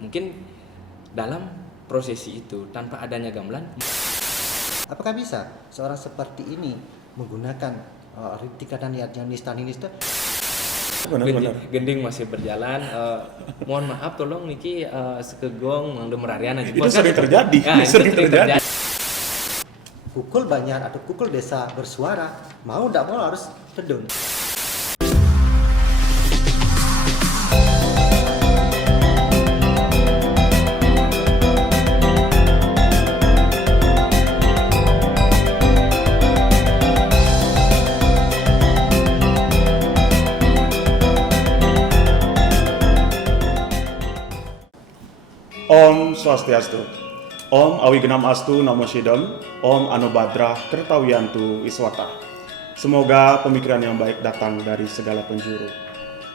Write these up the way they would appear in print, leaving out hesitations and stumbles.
mungkin dalam prosesi itu tanpa adanya gamelan, Apakah bisa seorang seperti ini menggunakan ritika dan niatnya nista Benar. gending masih berjalan. Mohon maaf, tolong niki sekegong mangde merariana. Itu sering terjadi. Sering terjadi. pukul banyak atau pukul desa bersuara, mau tidak mau harus tedun. Om Swastiastu. Om Awigenam Astu Namo Shidam. Om Anubhadra Kertawiyantu Iswata. Semoga pemikiran yang baik datang dari segala penjuru.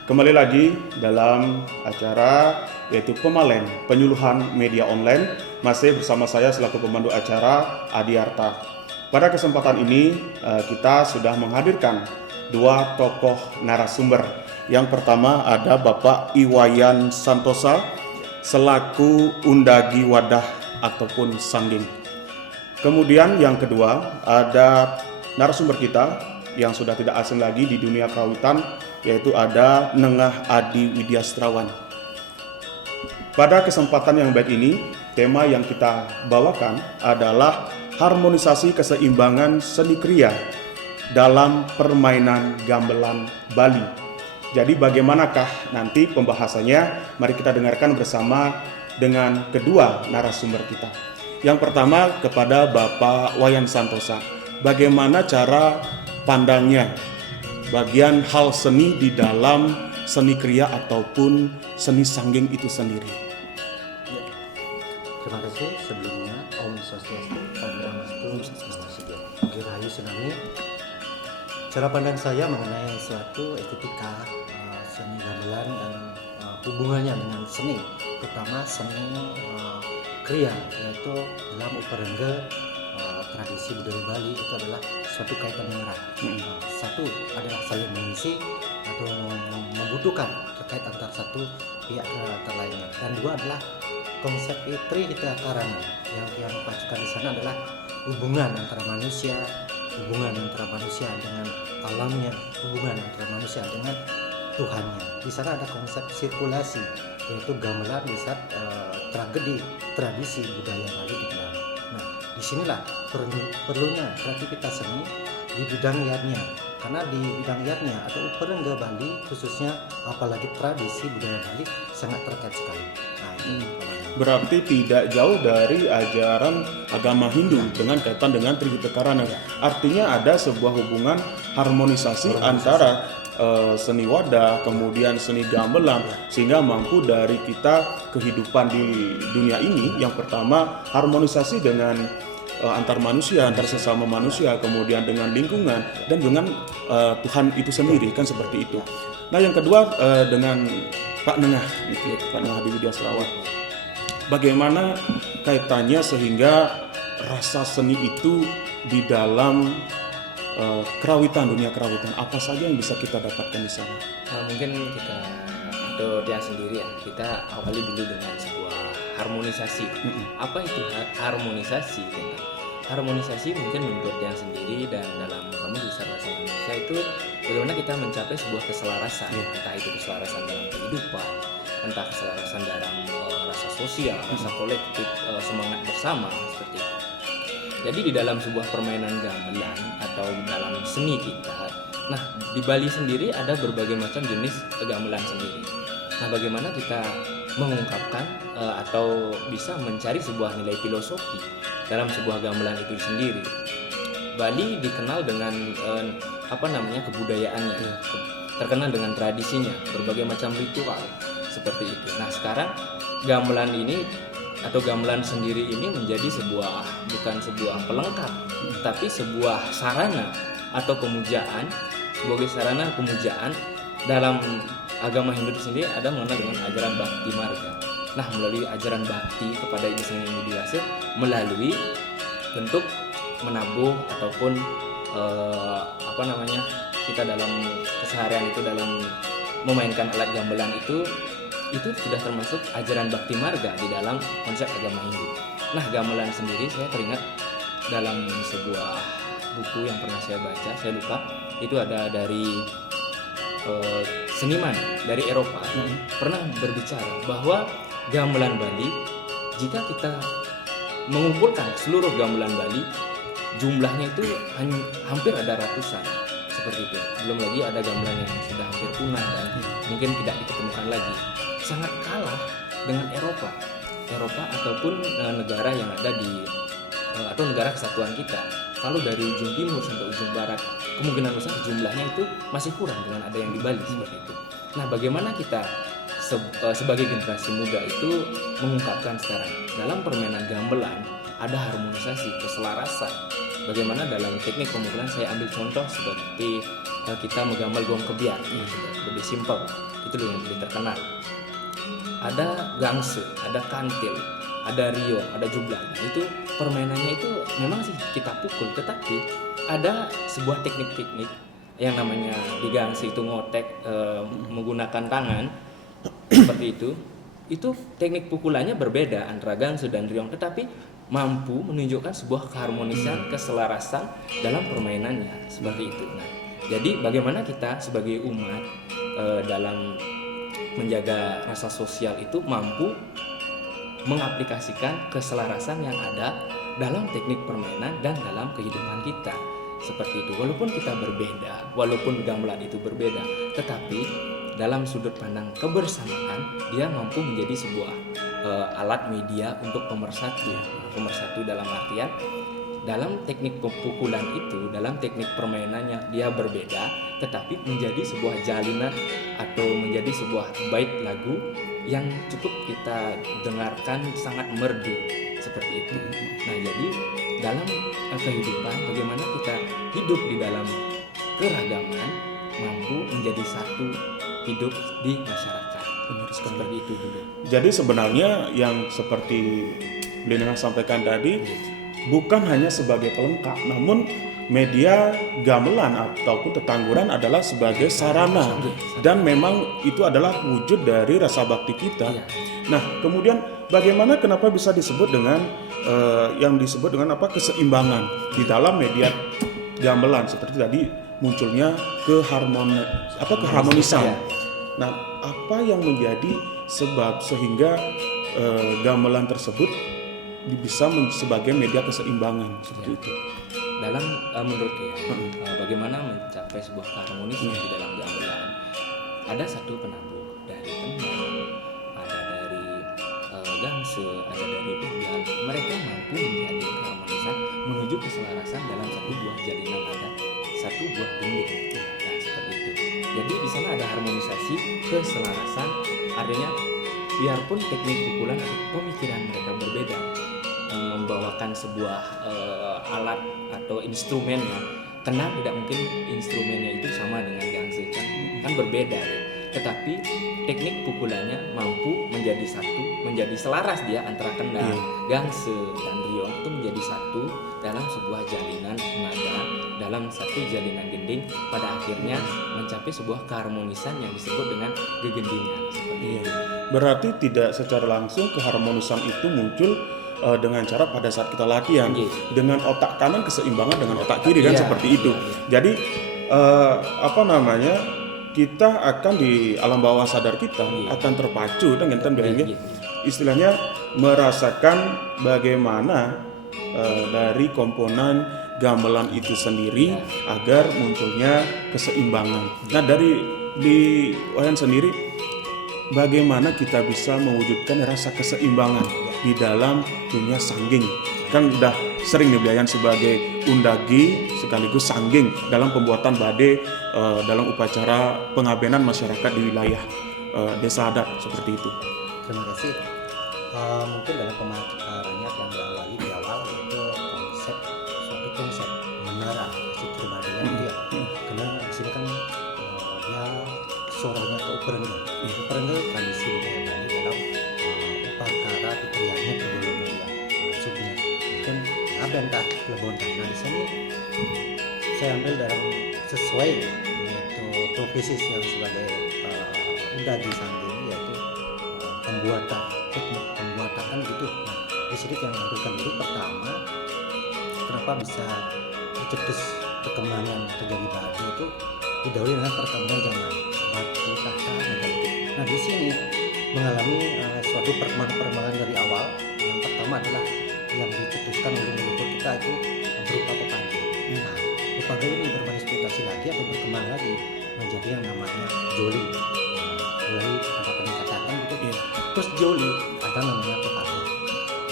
Kembali lagi dalam acara yaitu Pemalen Penyuluhan Media Online, masih bersama saya selaku pemandu acara Adi Arta. Pada kesempatan ini kita sudah menghadirkan dua tokoh narasumber. Yang pertama ada Bapak Iwayan Santosa selaku undagi wadah ataupun sangging. Kemudian yang kedua ada narasumber kita yang sudah tidak asing lagi di dunia kerawitan, yaitu ada Nengah Adi Widyastrawan. Pada kesempatan yang baik ini, tema yang kita bawakan adalah harmonisasi keseimbangan seni kriya dalam permainan gamelan Bali. Jadi bagaimanakah nanti pembahasannya? Mari kita dengarkan bersama dengan kedua narasumber kita. Yang pertama kepada Bapak Wayan Santosa. Bagaimana cara pandangnya bagian hal seni di dalam seni kriya ataupun seni sangging itu sendiri? Terima kasih sebelumnya. Om Swastiastu, Om Namastu, Namo Buddhaya. Rahayu Tsunami. Cara pandang saya mengenai suatu estetika seni gamelan dan hubungannya dengan seni, terutama seni kriya, yaitu dalam uparengga tradisi budaya Bali itu adalah suatu kaitan yang erat. Satu adalah saling mengisi atau membutuhkan terkait antar satu pihak ke antar lainnya, dan dua adalah konsep itri kita karana yang pacukan di sana adalah hubungan antara manusia dengan alamnya, hubungan antara manusia dengan Tuhannya. Di sana ada konsep sirkulasi, yaitu gamelan di saat tragedi tradisi budaya Bali digelar. Nah, disinilah perlunya kreativitas seni di bidang iatnya, karena di bidang iatnya atau uparengga Bali khususnya, apalagi tradisi budaya Bali sangat terkait sekali. Nah, itu Berarti tidak jauh dari ajaran agama Hindu dengan kaitan dengan Trihita Karana. Artinya ada sebuah hubungan harmonisasi antara seni wadah, kemudian seni gamelan, sehingga mampu dari kita kehidupan di dunia ini. Yang pertama harmonisasi dengan antar manusia, antar sesama manusia, kemudian dengan lingkungan dan dengan Tuhan itu sendiri, kan seperti itu. Nah yang kedua dengan Pak Nengah, Pak Nengah Adi Widyastrawan. Bagaimana kaitannya sehingga rasa seni itu di dalam kerawitan, dunia kerawitan, apa saja yang bisa kita dapatkan di sana? mungkin kita atau dia sendiri ya, kita awali dulu dengan sebuah harmonisasi. Apa itu harmonisasi? Harmonisasi mungkin menurut dia sendiri dan dalam kamus besar bahasa Indonesia itu bagaimana kita mencapai sebuah keselarasan, entah itu keselarasan dalam kehidupan, entah keselarasan dalam rasa sosial, rasa kolektif, semangat bersama, seperti itu. Jadi di dalam sebuah permainan gamelan atau dalam seni kita, nah di Bali sendiri ada berbagai macam jenis gamelan sendiri. Nah bagaimana kita mengungkapkan atau bisa mencari sebuah nilai filosofi dalam sebuah gamelan itu sendiri. Bali dikenal dengan kebudayaannya, terkenal dengan tradisinya, berbagai macam ritual seperti itu. Nah sekarang gamelan ini atau gamelan sendiri ini menjadi bukan sebuah pelengkap, tapi sebuah sarana atau pemujaan. Sebagai sarana pemujaan dalam agama Hindu sendiri ada mengenal dengan ajaran Bhakti Marga. Nah melalui ajaran bakti kepada Ibu Sang Hyang Widi Wase, melalui bentuk menabuh ataupun kita dalam keseharian itu dalam memainkan alat gamelan itu itu sudah termasuk ajaran bakti marga di dalam konsep agama Hindu. Nah, gamelan sendiri saya teringat dalam sebuah buku yang pernah saya baca, saya lupa, itu ada dari seniman dari Eropa pernah berbicara bahwa gamelan Bali, jika kita mengumpulkan seluruh gamelan Bali, jumlahnya itu hampir ada ratusan seperti itu. Belum lagi ada gamelan yang sudah hampir punah dan mungkin tidak diketemukan lagi. Sangat kalah dengan Eropa ataupun negara yang ada di atau negara kesatuan kita. Kalau dari ujung timur sampai ujung barat, kemungkinan besar jumlahnya itu masih kurang dengan ada yang di Bali seperti itu. Nah, bagaimana kita sebagai generasi muda itu mengungkapkan sekarang dalam permainan gamelan ada harmonisasi, keselarasan. Bagaimana dalam teknik pemukulan, saya ambil contoh seperti kita menggambar gong kebiar, lebih simpel, itu yang lebih terkenal. Ada gangse, ada kantil, ada rio, ada jublang. Itu permainannya itu memang sih kita pukul, tetapi ada sebuah teknik-teknik yang namanya di gangse itu ngotek menggunakan tangan seperti itu. Itu teknik pukulannya berbeda antara gangse dan riong, tetapi mampu menunjukkan sebuah keharmonisan, keselarasan dalam permainannya seperti itu. Nah, jadi bagaimana kita sebagai umat dalam menjaga rasa sosial itu mampu mengaplikasikan keselarasan yang ada dalam teknik permainan dan dalam kehidupan kita seperti itu. Walaupun kita berbeda, walaupun gamelan itu berbeda, tetapi dalam sudut pandang kebersamaan dia mampu menjadi sebuah alat media untuk pemersatu dalam artian dalam teknik pukulan itu, dalam teknik permainannya dia berbeda, tetapi menjadi sebuah jalinan atau menjadi sebuah bait lagu yang cukup kita dengarkan sangat merdu seperti itu. Nah, jadi dalam kehidupan bagaimana kita hidup di dalam keragaman mampu menjadi satu hidup di masyarakat. Seperti itu dulu. Jadi sebenarnya yang seperti Blenena sampaikan tadi bukan hanya sebagai pelengkap, namun media gamelan ataupun tetangguran adalah sebagai sarana dan memang itu adalah wujud dari rasa bakti kita. Nah, kemudian bagaimana kenapa bisa disebut dengan yang disebut dengan keseimbangan di dalam media gamelan seperti tadi munculnya keharmonisan. Nah, apa yang menjadi sebab sehingga gamelan tersebut bisa sebagai media keseimbangan seperti itu? Dalam menurut bagaimana mencapai sebuah keharmonisan di dalam gamelan? Ada satu penabuh dari kendang, ada dari gangse, ada dari tunggal. Mereka mampu menjadi keharmonisan menuju keselarasan dalam satu buah jalinan, ada satu buah gending. Nah, seperti itu. Jadi di sana ada harmonisasi, keselarasan. Artinya biarpun teknik pukulan atau pemikiran mereka berbeda, membawakan sebuah alat atau instrumennya, kendang tidak mungkin instrumennya itu sama dengan gangse, kan berbeda ya. Tetapi teknik pukulannya mampu menjadi satu, menjadi selaras dia antara kendang, gangse dan riong itu menjadi satu dalam sebuah jalinan nada, dalam satu jalinan gending, pada akhirnya mencapai sebuah keharmonisan yang disebut dengan gegendingan. Berarti tidak secara langsung keharmonisan itu muncul dengan cara pada saat kita latihan dengan otak kanan keseimbangan dengan otak kiri kan seperti itu. Jadi kita akan di alam bawah sadar kita akan terpacu dengan istilahnya merasakan bagaimana dari komponen gamelan itu sendiri agar munculnya keseimbangan. Nah, dari di Wayan sendiri bagaimana kita bisa mewujudkan rasa keseimbangan di dalam dunia sangging? Kan udah sering dibiayakan sebagai undagi sekaligus sangging dalam pembuatan bade dalam upacara pengabenan masyarakat di wilayah desa adat seperti itu. Terima kasih. Mungkin dalam pemaparannya yang diawali di awal itu suatu konsep menara struktur badenya dia. Karena di sini kan dia suaranya ke uperenggel. Uperenggel tradisi budaya Bali dalam upacara fitriahnya kedulunya subnya. Mungkin abentah lebontan. Nah, di sini saya ambil dalam sesuai yaitu profesi yang sebagai undagi sangging, yaitu pembuatan, teknik pembuatan kan gitu. Nah, di sini yang lakukan dulu pertama, kenapa bisa tercetus perkembangan terjadi batu itu didahului dengan perkembangan zaman batu kata megalitik. Nah di sini mengalami suatu perkembangan dari awal. Yang pertama adalah yang dicetuskan oleh leluhur kita itu berupa pepanggi. Nah, pepanggi ini bermanifestasi lagi atau berkembang lagi menjadi yang namanya joli. Joli ada peningkatan gitu. Terus joli ada namanya pepanggi.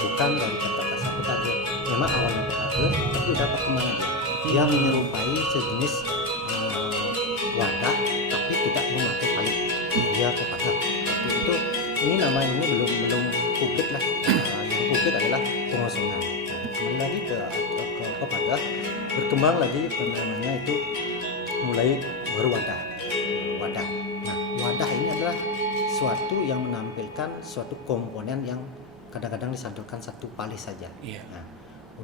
Bukan dari kata kasar pepanggi. Memang awalnya pepanggi, tapi udah perkembangan dia menyerupai sejenis wadah, tapi tidak memakai palit. Dia pepanggi. Itu ini nama ini belum publik lah. Yang publik adalah pengosongan. Nah, kembali lagi ke pepanggi, berkembang lagi namanya itu mulai berwadah. Wadah. Nah, wadah ini adalah suatu yang menampilkan suatu komponen yang kadang-kadang disandarkan satu palis saja. Nah,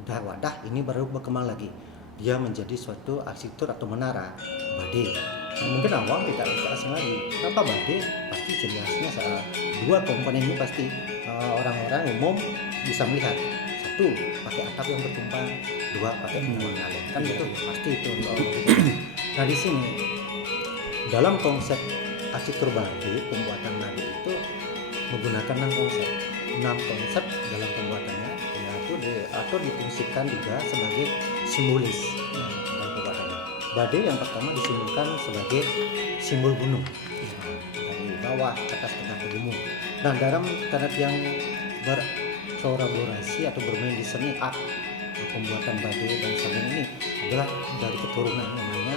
udah wadah ini baru berkembang lagi. Dia menjadi suatu arsitektur atau menara bade. Nah, mungkin awam tidak asing lagi. Kenapa bade? Pasti jelasnya dua komponen ini pasti orang-orang umum bisa melihat. Satu pakai atap yang bertumpang, dua pakai mengalir. Kan itu pasti itu. Nah di sini dalam konsep arsitektur bade, pembuatan bade itu menggunakan 6 konsep dalam pembuatannya, yaitu atau difungsikan juga sebagai simbolis dalam pembuatannya. Bade yang pertama disimbolkan sebagai simbol gunung, dari bawah ke atas tengah ke gunung. Nah dalam taraf yang berkolaborasi atau bermain di seni art pembuatan bade dan sabun ini adalah dari keturunan namanya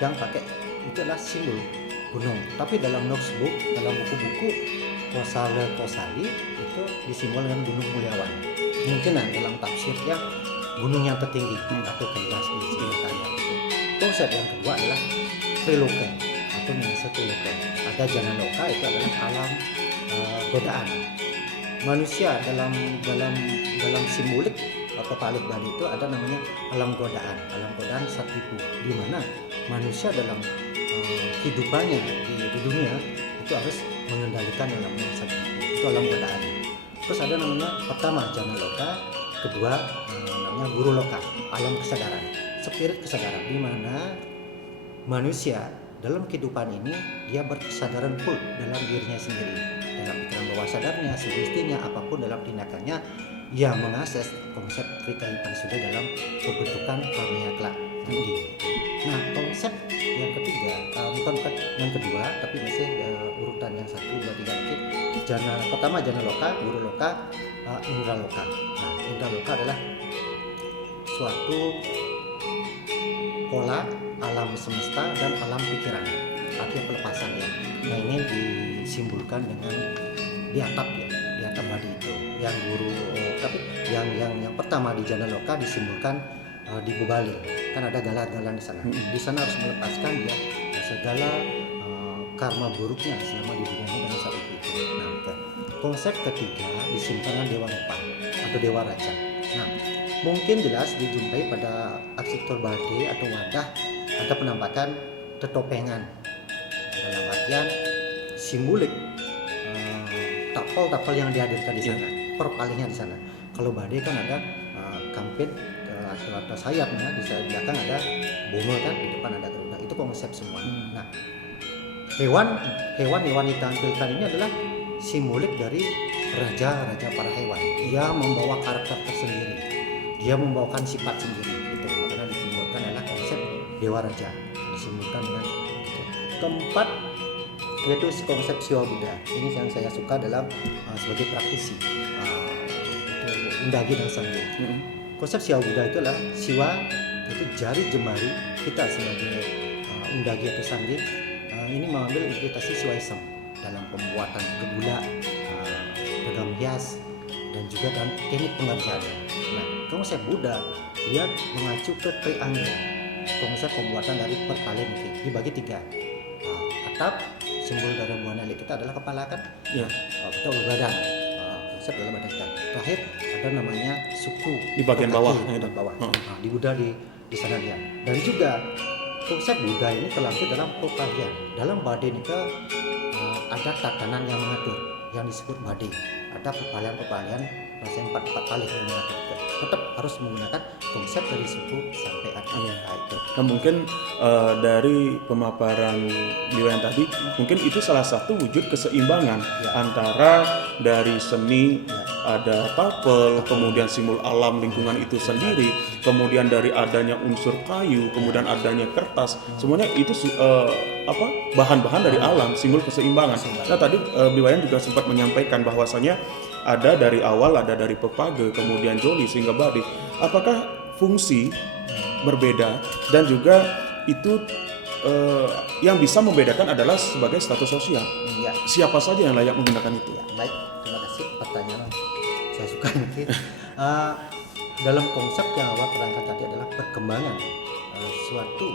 yang pakai itu adalah simbol gunung. Tapi dalam notebook, dalam buku-buku Kosali itu disimbol dengan Gunung Mulyawan. Mungkin dalam tafsirnya gunung yang tertinggi atau kelas di sini tanya itu. Konsep yang kedua adalah Triloka atau Minasa Triloka. Ada Jana Loka, itu adalah alam godaan. Manusia dalam simbolik atau palit bade itu ada namanya alam godaan satipu, di mana manusia dalam kehidupannya di dunia itu harus mengendalikan yang namanya satipu, itu alam godaan. Terus ada namanya pertama Jana Loka, kedua namanya Guru Loka, alam kesadaran, spirit kesadaran, di mana manusia dalam kehidupan ini dia berkesadaran full dalam dirinya sendiri, dalam pikiran bawah sadarnya, sugestinya, apapun dalam tindakannya, ia mengakses konsep Trikaya Pancasuda dalam pembentukan karya kelak nanti. Nah konsep yang ketiga, bukan yang kedua, tapi masih urutan yang 1, 2, 3 mungkin. Pertama Jana Loka, Guru Loka, Indra Loka. Nah Indra Loka adalah suatu pola alam semesta dan alam pikiran, artinya pelepasan ya. Nah ini disimbolkan dengan di atap bade itu. Yang guru tapi yang pertama di Jana Loka disimbolkan di Bubali, kan ada galah-galah di sana. Di sana harus melepaskan dia segala karma buruknya selama di dunia dengan saat itu. Nah, konsep ketiga disimpan Dewa Rupa atau Dewa Raja. Nah, mungkin jelas dijumpai pada arsitektur bade atau wadah ada penampakan tetopengan dalam artian simbolik tapal yang dihadirkan di sana, perpalingnya di sana. Kalau bade kan ada kampit atau sayapnya, di belakang ada bunga kan, di depan ada garuda. Itu konsep semua. Nah, hewan yang ditampilkan ini adalah simbolik dari raja para hewan. Dia membawa karakter tersendiri, dia membawakan sifat sendiri. Itu makanya disimbolkan adalah konsep Dewa Raja, disimbolkan dengan itu. Keempat yaitu konsep Siwa Buddha. Ini yang saya suka dalam sebagai praktisi itu undagi dan sanggi. Konsep Siwa Buddha itu adalah Siwa itu jari jemari kita sebagai undagi atau sanggi. Ini mengambil interpretasi Siwaism dalam pembuatan gula, beragam hias dan juga dalam teknik pengerjaan. Nah, konsep Buddha dia mengacu ke triangle, konsep pembuatan dari perpalian dibagi 3. Atap, simbol dari buana kita adalah kepala kan? Ya. Kita badan. Konsep dalam badan kita. Terakhir ada namanya suku Di bagian bawah. Nah, di Buddha di sana dia. Dan juga konsep Buddha ini terlampir dalam pepanggian. Dalam bade ini ada tatanan yang mengatur. yang disebut bade. Ada pepalian-pepalian rasanya 4 kali tetap harus menggunakan konsep dari suku sampai akar. Nah, itu. Nah mungkin dari pemaparan beliau yang tadi, mungkin itu salah satu wujud keseimbangan antara dari seni, ada tapel, kemudian simbol alam lingkungan itu sendiri, kemudian dari adanya unsur kayu, kemudian adanya kertas, semuanya itu bahan-bahan dari alam, simbol keseimbangan. Nah tadi beliau juga sempat menyampaikan bahwasanya ada dari awal, ada dari pepage, kemudian joli sehingga badik. Apakah fungsi berbeda dan juga itu yang bisa membedakan adalah sebagai status sosial. Ya. Siapa saja yang layak menggunakan itu? Ya, baik, terima kasih pertanyaan. Saya suka ini. Dalam konsep yang awal terangkat tadi adalah perkembangan suatu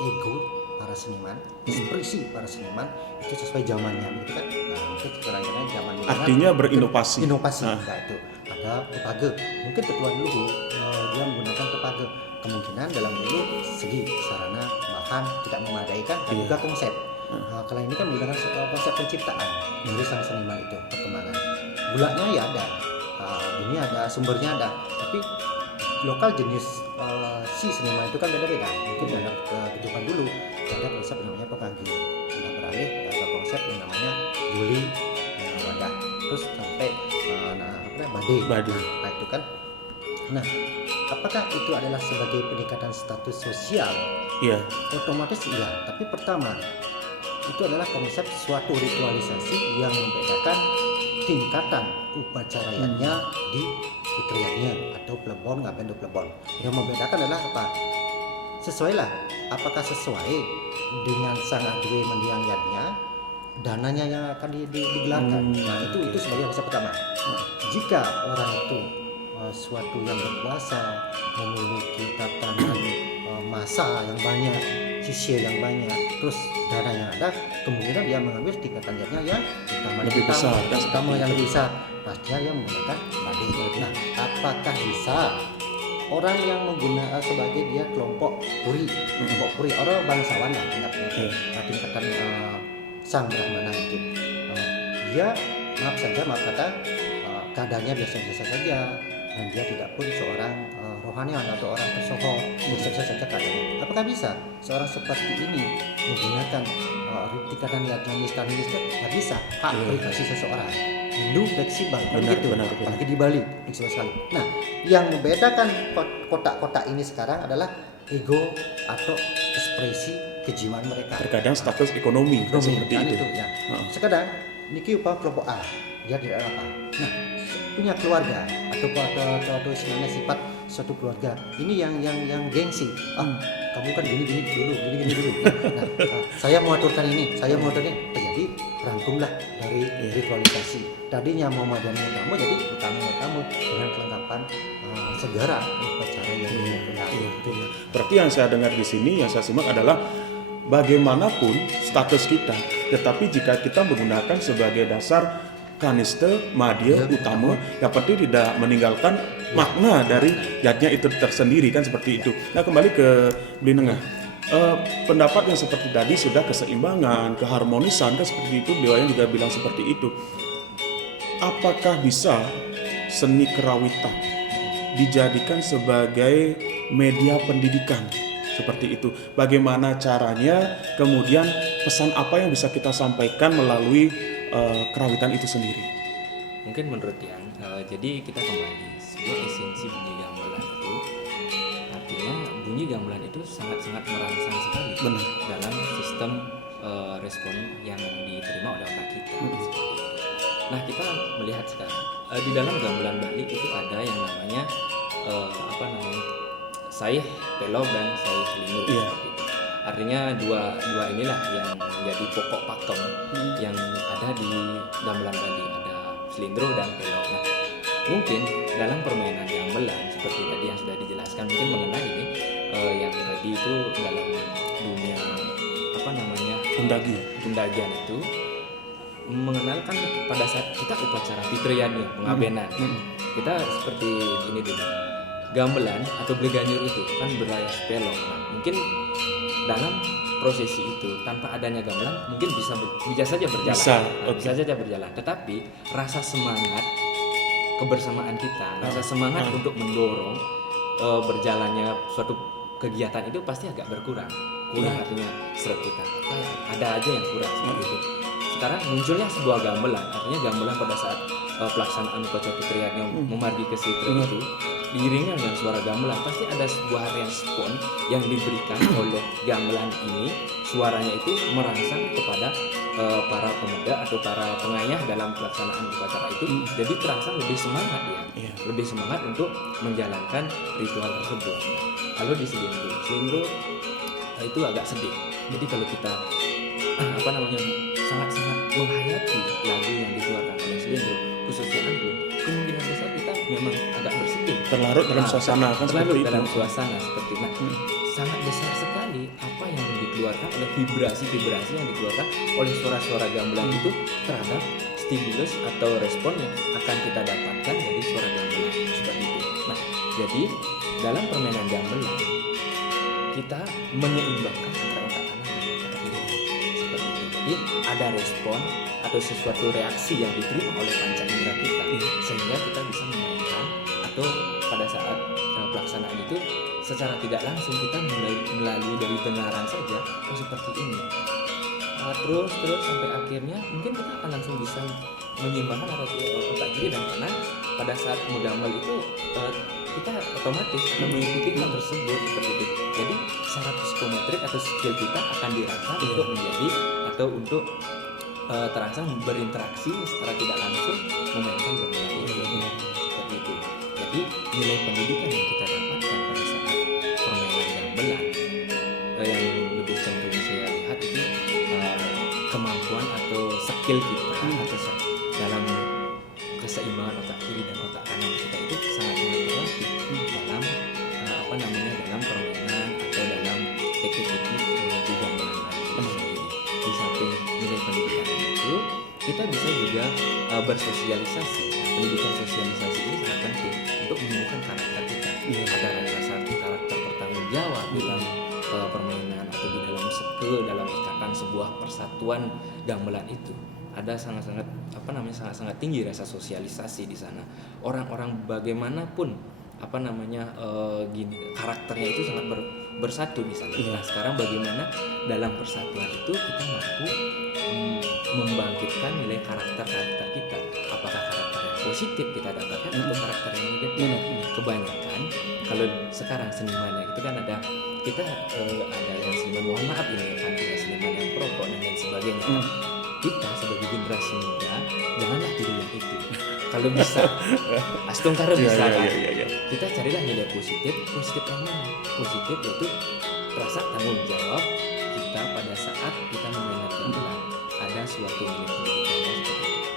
ego para seniman, ekspresi para seniman itu sesuai zamannya, gitu kan? Nah, mungkin sekarang zaman ini Artinya berinovasi. Inovasi, nah itu ada pepage. Mungkin ketua dulu dia menggunakan pepage. Kemungkinan dalam dulu segi sarana bahan tidak memadai kan, dan juga konsep. Kalau ini kan menggunakan konsep penciptaan dari sang seniman itu perkembangan. Gulanya ya ada, ini ada sumbernya ada, tapi lokal jenis si seniman itu kan beda-beda. Mungkin dalam kehidupan dulu ada konsep yang namanya pepage, sudah beralih ada konsep yang namanya juli, wadah, terus sampai bade. Nah itu kan. Nah, apakah itu adalah sebagai peningkatan status sosial? Iya. Otomatis iya, tapi pertama itu adalah konsep suatu ritualisasi yang membedakan tingkatan upacaranya di fitriannya atau plebon ngaben do plebon. Yang membedakan adalah apa? Sesuailah, apakah sesuai dengan sang adwe mendiangannya, dananya yang akan digelarkan. Nah itu sebagai konsep pertama. Jika orang itu suatu yang berkuasa, memiliki tatanan massa yang banyak, sisir yang banyak, terus dana yang ada, kemungkinan dia mengambil tingkatan yang lebih besar, yang lebih besar, pastinya dia menggunakan bade. Nah, apakah bisa orang yang menggunakan sebagai dia kelompok puri, orang bangsawan lah tingkatan sang brahmana itu, dia maaf kata keadaannya biasa-biasa saja, dan dia tidak pun seorang rohanian atau orang tersohor, biasa-biasa saja keadaannya. Apakah bisa seorang seperti ini menggunakan tingkatan yang miskin? Nggak bisa. Hak privasi seseorang. Hindu fleksibel, benar. Apalagi di Bali fleksibel sekali. Nah, yang membedakan kotak-kotak ini sekarang adalah ego atau ekspresi kejiwaan mereka. Terkadang status ekonomi seperti kan itu. Ya. Sekarang niki upah kelompok A, dia tidak apa. Nah, punya keluarga atau istilahnya sifat suatu keluarga ini yang gengsi. Kamu kan gini dulu. Nah, saya mau aturkan ini, terjadi rangkumlah dari ritualisasi. Tadinya Muhammadiyah utama jadi utama dengan kelengkapan segala upacara yang itu. Berarti yang saya dengar di sini, yang saya simak adalah bagaimanapun status kita, tetapi jika kita menggunakan sebagai dasar kaniste, madya, utama, yang penting tidak meninggalkan makna dari yatnya itu tersendiri kan seperti itu. Nah kembali ke Blinengah, pendapat yang seperti tadi sudah keseimbangan, keharmonisan kan seperti itu, beliau juga bilang seperti itu. Apakah bisa seni kerawitan dijadikan sebagai media pendidikan seperti itu? Bagaimana caranya, kemudian pesan apa yang bisa kita sampaikan melalui kerawitan itu sendiri? Mungkin menurut yang jadi kita kembali sebuah esensi bunyi gamelan itu, artinya bunyi gamelan itu sangat-sangat merangsang sekali dalam sistem respon yang diterima oleh otak kita. Nah kita melihat sekarang di dalam gamelan Bali itu ada yang namanya saih pelog dan saih selingur seperti itu. Artinya dua inilah yang menjadi pokok pakem yang ada di gamelan Bali, ada selindro dan pelog. Nah, mungkin dalam permainan gamelan seperti tadi yang sudah dijelaskan, mungkin mengenai ini yang tadi itu dalam dunia pendagian itu mengenalkan pada saat kita upacara fitriani pengabenan. Kita seperti ini dulu. Gamelan atau Bleganjur itu kan berlayar pelog. Nah, mungkin dalam prosesi itu tanpa adanya gamelan mungkin bisa saja berjalan. Bisa saja berjalan. Tetapi rasa semangat kebersamaan kita, rasa semangat untuk mendorong berjalannya suatu kegiatan itu pasti agak berkurang. Artinya seret kita. Ada aja yang kurang seperti itu. Sekarang munculnya sebuah gamelan, artinya gamelan pada saat pelaksanaan upacara fitriah yang memargi ke Sitra itu diiringi dengan suara gamelan, pasti ada sebuah respon yang diberikan oleh gamelan ini. Suaranya itu merangsang kepada para pemuda atau para pengayah dalam pelaksanaan upacara itu, jadi terasa lebih semangat ya, lebih semangat untuk menjalankan ritual tersebut. Kalau di Selindro itu agak sedih. Jadi kalau kita sangat-sangat menghayati lagu yang dikeluarkan oleh Selindro, khususnya Angklung, kemungkinan besar kita memang agak bersedih, terlarut dalam suasana kan seperti itu. Dalam suasana seperti itu. Sangat besar sekali apa yang dikeluarkan oleh vibrasi yang dikeluarkan oleh suara-suara gamelan itu terhadap stimulus atau respon yang akan kita dapatkan dari suara gamelan seperti itu. Nah, jadi dalam permainan gamelan kita menyeimbangkan antara otak kanan dan otak kiri seperti itu. Jadi ada respon atau sesuatu reaksi yang diterima oleh panca indera kita sehingga kita bisa memainkan, atau pada saat pelaksanaan itu secara tidak langsung kita melalui dari dengaran saja seperti ini. Terus sampai akhirnya mungkin kita akan langsung bisa menyeimbangkan otak kiri dan kanan pada saat menggamel itu. Kita otomatis akan mengikuti hal tersebut seperti itu. Jadi secara psikometrik atau skill kita akan dirasa untuk menjadi atau untuk terangsang berinteraksi secara tidak langsung memainkan gamelan itu seperti itu. Jadi nilai pendidikan yang kita dapatkan pada saat permainan gamelan yang lebih cenderung saya lihat itu kemampuan atau skill kita atau dalam keseimbangan otak kiri dan otak kanan kita itu sangat terlatih dalam dalam permainan atau dalam teknik-teknik di gamelan itu sendiri. Di samping nilai pendidikan itu, kita bisa juga bersosialisasi. Pendidikan sosialisasi ini sangat penting untuk menumbuhkan karakter kita. Ada rasa karakter bertanggung jawab dalam permainan atau di dalam dalam ikatan sebuah persatuan gamelan itu. Ada sangat-sangat tinggi rasa sosialisasi di sana. Orang-orang bagaimanapun karakternya itu sangat bersatu di sana. Nah, sekarang bagaimana dalam persatuan itu kita mampu membangkitkan nilai karakter kita. Apakah karakter yang positif kita dapatkan atau karakter yang negatif? Kebanyakan kalau sekarang senimannya itu kan ada yang seniman, mohon maaf ini kan ada seniman yang perokok dan lain sebagainya. Kita sebagai generasi muda janganlah tiru yang itu. Kalau bisa, astungkara bisa kan. Kita carilah nilai positif yang mana? Positif yaitu rasa tanggung jawab kita pada saat kita memainkan gamelan. Ada suatu nilai pendidikan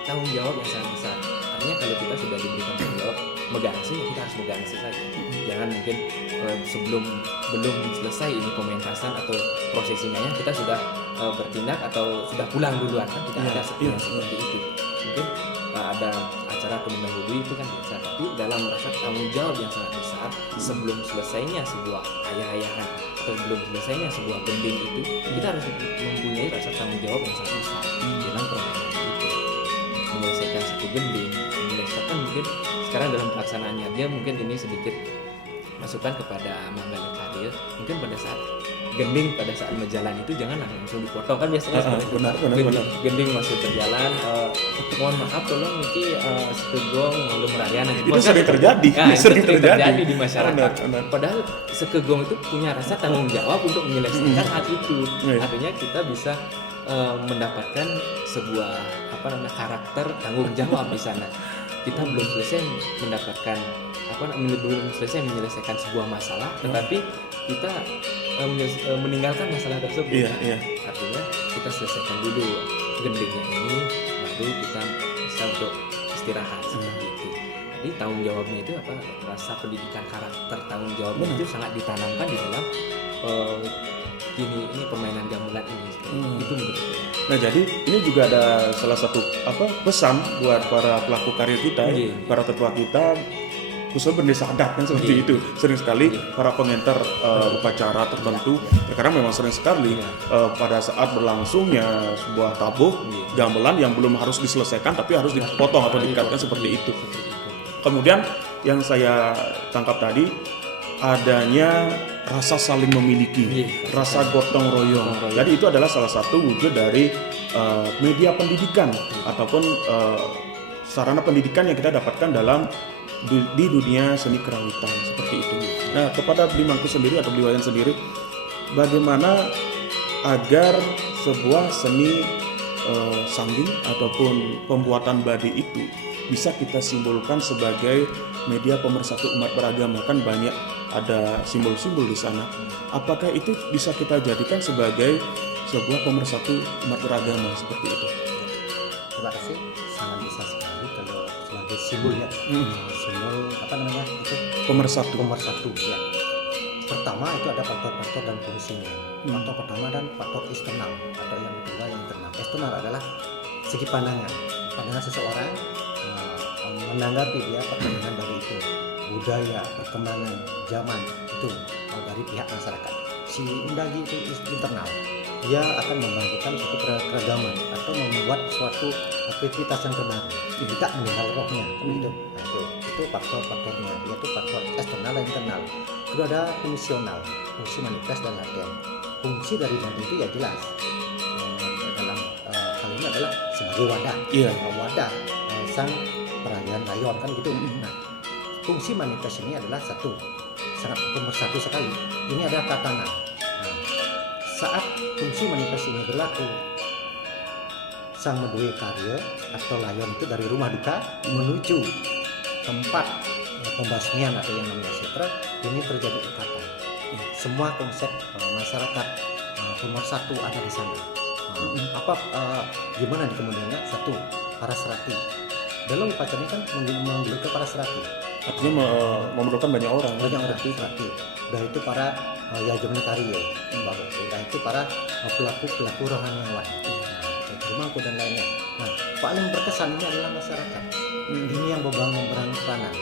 tanggung jawab yang sangat besar. Artinya kalau kita sudah diberikan tanggung jawab megangsi, kita harus megangsi saja. Jangan mungkin belum selesai ini pementasan atau prosesinya kita sudah bertindak atau sudah pulang duluan kan, tidak ada seperti itu. Mungkin ada acara pendahului itu kan biasa, tapi dalam rasa tanggung jawab yang sangat besar sebelum selesainya sebuah ayah-ayahan atau sebelum selesainya sebuah gending itu, kita harus mempunyai rasa tanggung jawab yang sangat besar dalam permainan itu. Menyelesaikan satu gending, menyelesaikan mungkin sekarang dalam pelaksanaannya dia mungkin ini sedikit masukan kepada Manggala Karya, mungkin pada saat gending pada saat berjalan itu janganlah langsung dipotong kan biasanya benar. Gending masih berjalan, mohon maaf tolong ini sekegong belum merayana itu sering terjadi. Sering terjadi di masyarakat. Padahal sekegong itu punya rasa tanggung jawab untuk menyelesaikan hal itu. Artinya kita bisa mendapatkan sebuah karakter tanggung jawab di sana. Kita belum selesai mendapatkan menyelesaikan sebuah masalah, tetapi kita meninggalkan masalah tersebut. Artinya kita selesaikan dulu gendingnya ini, baru kita bisa untuk istirahat seperti itu. Jadi tanggung jawabnya itu rasa pendidikan karakter tanggung jawabnya itu sangat ditanamkan di dalam ini permainan gamelan ini. Itu menurut saya. Nah, jadi ini juga ada salah satu pesan buat para pelaku karya kita, para tetua kita, khususnya berdesa adat kan seperti itu. Sering sekali para pengantar upacara tertentu, terkadang memang sering sekali pada saat berlangsungnya sebuah tabuh gamelan yang belum harus diselesaikan tapi harus dipotong atau diikatkan seperti itu. Kemudian yang saya tangkap tadi adanya rasa saling memiliki, rasa gotong royong. Jadi itu adalah salah satu wujud dari media pendidikan ataupun sarana pendidikan yang kita dapatkan dalam di dunia seni kerawitan seperti itu. Nah, kepada Blimangku sendiri atau Bliwayan sendiri, bagaimana agar sebuah seni sangging ataupun pembuatan badi itu bisa kita simbolkan sebagai media pemersatu umat beragama, kan banyak ada simbol-simbol di sana. Apakah itu bisa kita jadikan sebagai sebuah pemersatu umat beragama seperti itu? Terima kasih, sangat bisa sekali kalau sebagai simbol ya. Simbol apa namanya itu? Pemersatu. Pemersatu ya. Pertama itu ada faktor-faktor dan fungsinya. Faktor pertama dan faktor eksternal atau yang kedua yang internal. Eksternal adalah segi pandangan seseorang menanggapi dia perkembangan dari itu, budaya, perkembangan zaman itu dari pihak masyarakat. Si undagi itu internal, dia akan membangkitkan suatu keragaman atau membuat suatu aktivitas yang terbaru, tidak meninggal rohnya kan gitu. Nah, itu faktor-faktornya, yaitu faktor eksternal dan internal. Kedua ada fungsional, fungsi manifest dan laten. Fungsi dari badi itu ya jelas dalam hal ini adalah sebagai wadah, wadah sang perayaan rayon kan gitu. Nah, fungsi manifest ini adalah satu, sangat pemersatu sekali. Ini adalah tatanan. Nah, saat fungsi manifest ini berlaku, sang medue karya atau layon itu dari rumah duka menuju tempat pembasmian atau yang namanya setra, ini terjadi ikatan. Semua konsep masyarakat pemersatu ada di sana. Gimana di kemudiannya? Satu, para serati. Dalam upacara ini kan menggelar para serati, artinya memerlukan banyak orang serati. Udah itu para yajaman karya, udah itu para pelaku rohaniawan, Blimangku dan lainnya. Nah, paling berkesan ini adalah masyarakat. Ini yang berbangun peranan.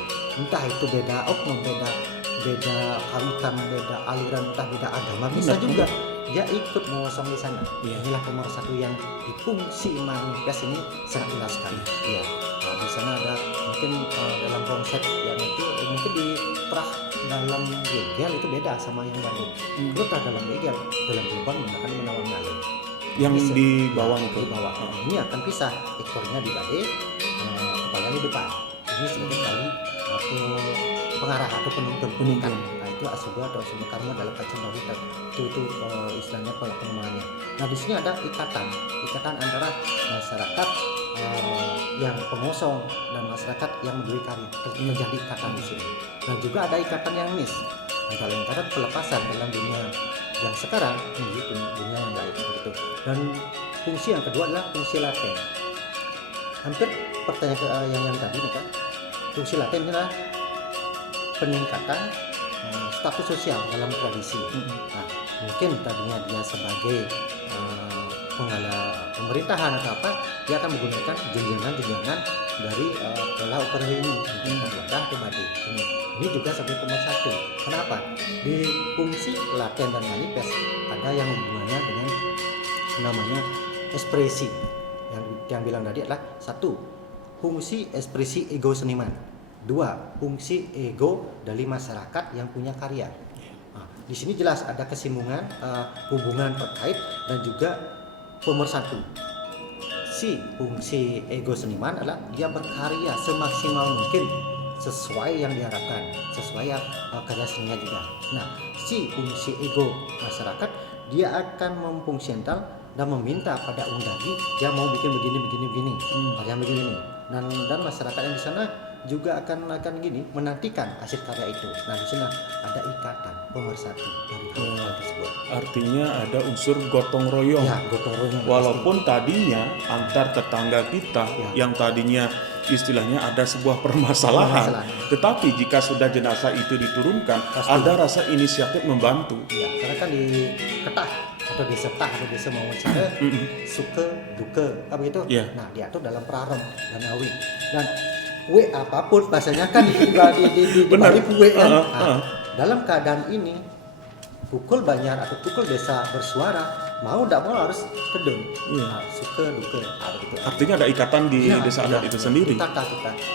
Entah itu beda oknum, beda kawitan, beda aliran, entah beda agama, bisa juga dia ikut mengosong di sana. Inilah pemersatu yang di fungsi manifest ini sangat jelas sekali. Ya. Di sana ada mungkin dalam konsep yang itu mungkin di terah dalam gegel itu beda sama yang baru. Kalau terah dalam gegel dalam lubang menggunakan menawan ngalih. Yang di bawah itu. Di bawah. Ini akan pisah, ekornya di bade, kepalanya di depan. Ini sebagai kali pengarah atau penuntun. Nah, itu asuba atau sumber karma dalam kajian baru itu istilahnya pengembangannya. Nah, di sini ada ikatan antara masyarakat yang pengosong dan masyarakat yang mendui karya, terjadi ikatan di sini. Dan juga ada ikatan yang mis, antara yang kadang pelepasan dalam dunia yang sekarang menuju dunia yang lain begitu. Dan fungsi yang kedua adalah fungsi laten. Hampir pertanyaan yang tadi nih kan, fungsi laten adalah peningkatan status sosial dalam tradisi. Nah, mungkin tadinya dia sebagai pengelola pemerintahan atau apa, dia akan menggunakan jenjangan dari pola ukur ini wadah ke badi. Ini juga sebagai pemersatu. Kenapa? Di fungsi laten dan manifest ada yang hubungannya dengan namanya ekspresi. Yang bilang tadi adalah satu, fungsi ekspresi ego seniman. Dua, fungsi ego dari masyarakat yang punya karya. Nah, di sini jelas ada kesinambungan hubungan terkait dan juga pemersatu. Si fungsi ego seniman adalah dia berkarya semaksimal mungkin sesuai yang diharapkan, sesuai karya seninya juga. Nah, si fungsi ego masyarakat dia akan memfungsional dan meminta pada undagi dia mau bikin begini, karya begini. Dan masyarakat yang di sana juga akan gini menantikan hasil karya itu. Nah, di sini ada ikatan pemersatu dari hal tersebut. Artinya ada unsur gotong royong. Ya, gotong royong. Walaupun tadinya antar tetangga kita yang tadinya istilahnya ada sebuah permasalahan, tetapi jika sudah jenazah itu diturunkan, ada rasa inisiatif membantu. Ya, karena kan di ketah atau di setah atau di semua cara suka duka apa itu. Nah, diatur dalam prarom dan awi. Dan kue apapun bahasanya kan di Benar. Bali kue kan. Heeh, Nah, heeh. dalam keadaan ini pukul Banjar atau pukul desa bersuara, mau tidak mau harus pedun. Iya. Nah, suka duka begitu. Artinya ada ikatan di Iya, desa iya. adat itu sendiri. Kita.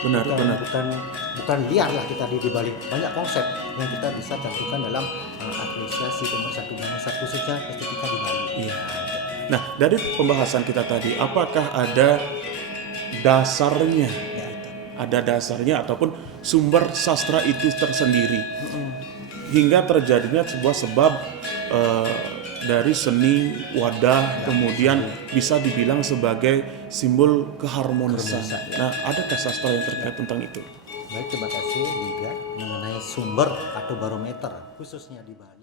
Benar, Bukan- benar. bukan liar lah kita di Bali. Banyak konsep yang kita bisa cantumkan dalam apresiasi pemersatu bangsa khususnya estetika di Bali. Iya. Nah, dari pembahasan kita tadi, apakah ada dasarnya? Ya itu. Ada dasarnya ataupun sumber sastra itu tersendiri hingga terjadinya sebuah sebab dari seni wadah kemudian bisa dibilang sebagai simbol keharmonisan. Nah, adakah sastra yang terkait tentang itu? Baik, terima kasih juga mengenai sumber atau barometer khususnya di Bali.